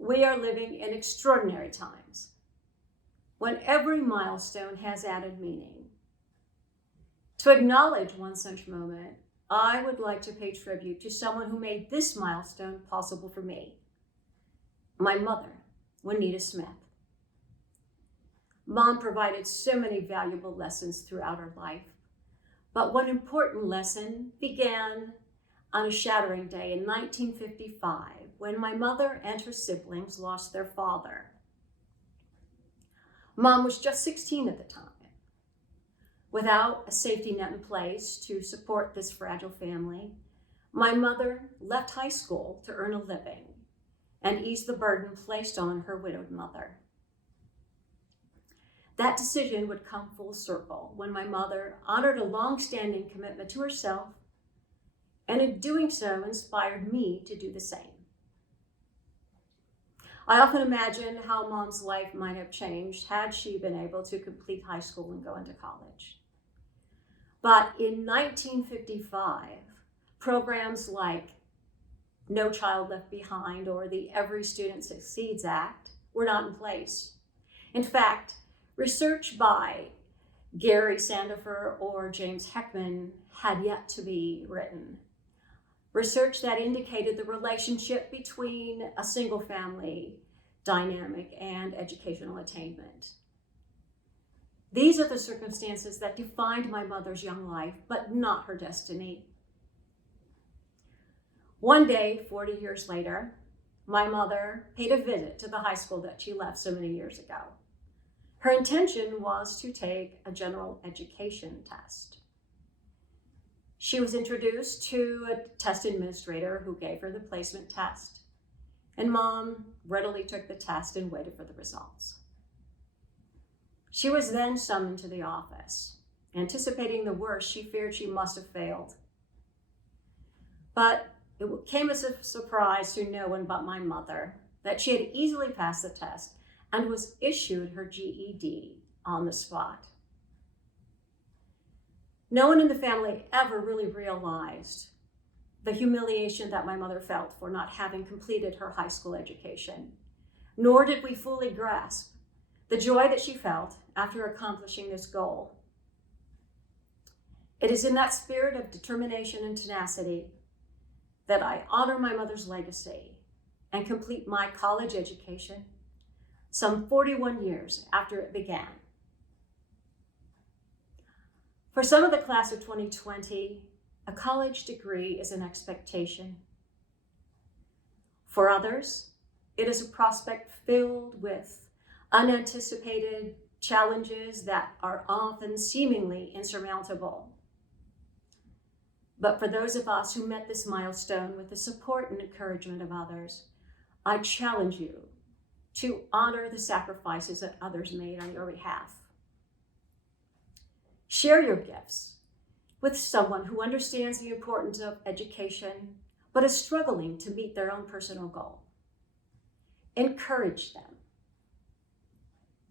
We are living in extraordinary times when every milestone has added meaning. To acknowledge one such moment, I would like to pay tribute to someone who made this milestone possible for me, my mother, Juanita Smith. Mom provided so many valuable lessons throughout her life, but one important lesson began on a shattering day in 1955 when my mother and her siblings lost their father. Mom was just 16 at the time. Without a safety net in place to support this fragile family, my mother left high school to earn a living and ease the burden placed on her widowed mother. That decision would come full circle when my mother honored a long-standing commitment to herself, and in doing so inspired me to do the same. I often imagine how Mom's life might have changed had she been able to complete high school and go into college. But in 1955, programs like No Child Left Behind or the Every Student Succeeds Act were not in place. In fact, research by Gary Sandifer or James Heckman had yet to be written. Research that indicated the relationship between a single family dynamic and educational attainment. These are the circumstances that defined my mother's young life, but not her destiny. One day, 40 years later, my mother paid a visit to the high school that she left so many years ago. Her intention was to take a general education test. She was introduced to a test administrator who gave her the placement test, and Mom readily took the test and waited for the results. She was then summoned to the office. Anticipating the worst, she feared she must have failed. But it came as a surprise to no one but my mother that she had easily passed the test and was issued her GED on the spot. No one in the family ever really realized the humiliation that my mother felt for not having completed her high school education, nor did we fully grasp the joy that she felt after accomplishing this goal. It is in that spirit of determination and tenacity that I honor my mother's legacy and complete my college education some 41 years after it began. For some of the class of 2020, a college degree is an expectation. For others, it is a prospect filled with unanticipated challenges that are often seemingly insurmountable. But for those of us who met this milestone with the support and encouragement of others, I challenge you to honor the sacrifices that others made on your behalf. Share your gifts with someone who understands the importance of education, but is struggling to meet their own personal goal. Encourage them.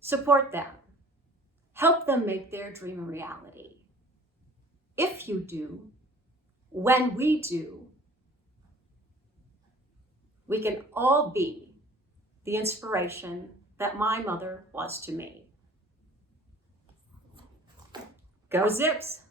Support them. Help them make their dream a reality. If you do, when we do, we can all be the inspiration that my mother was to me. Go Zips!